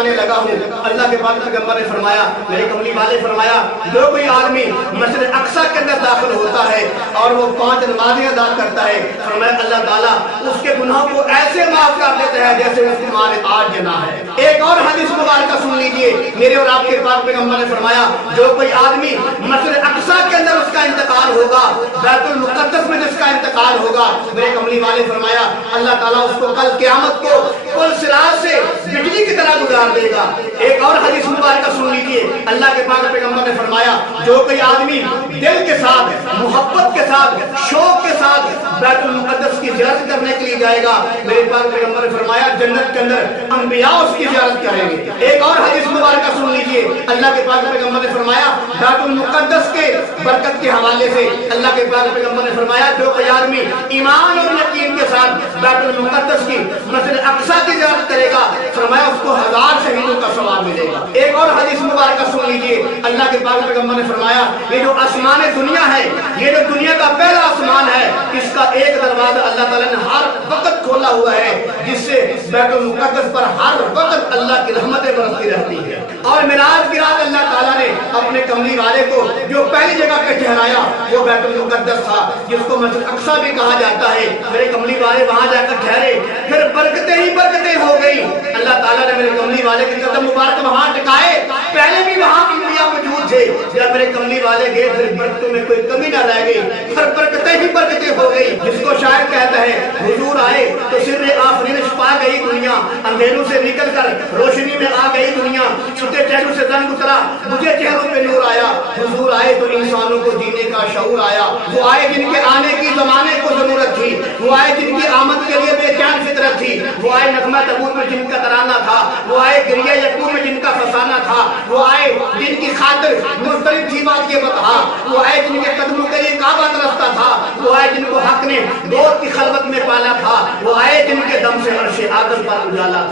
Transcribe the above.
लगाने लगा हूँ। अल्लाह के पाक पैगंबर ने फरमाया, मेरे कमली वाले फरमाया, जो कोई आदमी मस्जिद अक्सा के अंदर दाखिल होता है और वो 5 नमाज़ें अदा करता है, फरमाया अल्लाह ताला उसके गुनाहों को ऐसे माफ कर देता है जैसे उसकी माँ ने आज जना है। एक और हदीस मुबारक सुन लीजिए, मेरे और आपके पाक पैगंबर ने फरमाया, जो कोई आदमी मस्जिद अक्सा के अंदर उसका इंतकाल होगा, बैतुल मुक़द्दस में जिसका इंतकाल होगा, मेरे कमली वाले फरमाया अल्लाह ताला उसको कल क़यामत को पुल सिरात से बिजली की तरह गुजार देगा। एक और हदीस मुबारक सुन लीजिए, अल्लाह के पाक पैगंबर ने फरमाया, जो कोई आदमी दिल के साथ, मोहब्बत के साथ, शौक के साथ बैतुल मुक़द्दस की ज़ियारत करने के लिए जाएगा, मेरे पाक पैगंबर ने फरमाया जन्नत के अंदर अंबिया उसकी ज़ियारत करेंगे। एक और हदीस मुबारक सुन लीजिए, अल्लाह के पाक पैगंबर ने फरमाया बैतुल मुक़द्दस के बरकत के हवाले से अल्लाह के पाक पैगंबर ने फरमाया, जो कोई आदमी ईमान और यकीन के साथ बैतुल मुक़द्दस की मस्जिद अक्सा की ज़ियारत करेगा, फरमाया उसको 1000 शहीदों का सवाब मिलेगा। एक और हदीस मुबारक सुन लीजिए, अल्लाह के पाक पैगंबर ने फरमाया, ये जो आसमान दुनिया है, ये जो दुनिया का पहला आसमान है, इसका एक दरवाजा अल्लाह ताला ने हर वक्त खोला हुआ है, जिससे बैतुल मुक़द्दस पर हर वक्त अल्लाह की रहमतें बरसती रहती है। और मिराज की रात अल्लाह ताला ने अपने कमली वाले को जो पहली जगह पे ठहराया वो बैतुल मुक़द्दस था, जिसको मस्जिद अक्सा भी कहा जाता है। मेरे कमली वाले वहां जाकर ठहरे, फिर बरकतें ही बरकतें हो गई। अल्लाह ताला ने मेरे कमली वाले के कदम मुबारक वहां टिकाए, पहले भी वहां अंबिया मौजूद थे, जब मेरे कमली वाले गए फिर बरकतों में कोई कमी ना रह गई, फिर बरकतें ही बरकतें हो गई। जिसको शायर कहता है, हुजूर आए तो सिर्रे आफरीन पा गई दुनिया, अंधेरों से निकल कर रोशनी में आ गई दुनिया, छुटे चेहरों से रंग उतरा, मुझे चेहरों पे नूर आया। हुजूर आए तो इंसानों को जीने का शऊर आया, वो आए जिनके आने की जमाने को जरूरत थी, वो आए जिनकी आमद के लिए बेचैन फितरत थी, वो आए नगमा तबूत में जिनका तराना था, वो आए गिरिया यकूम में जिनका फसाना था, वो आए जिनकी खातिर मुस्तरिद थी बात के बता, वो आए जिनके कदमों के लिए काबा तरसता था, वो आए जिनको हक ने दोस्त की खलवत में पाला था, वो आए जिनके दम से अर्श आदम पर उजाला था।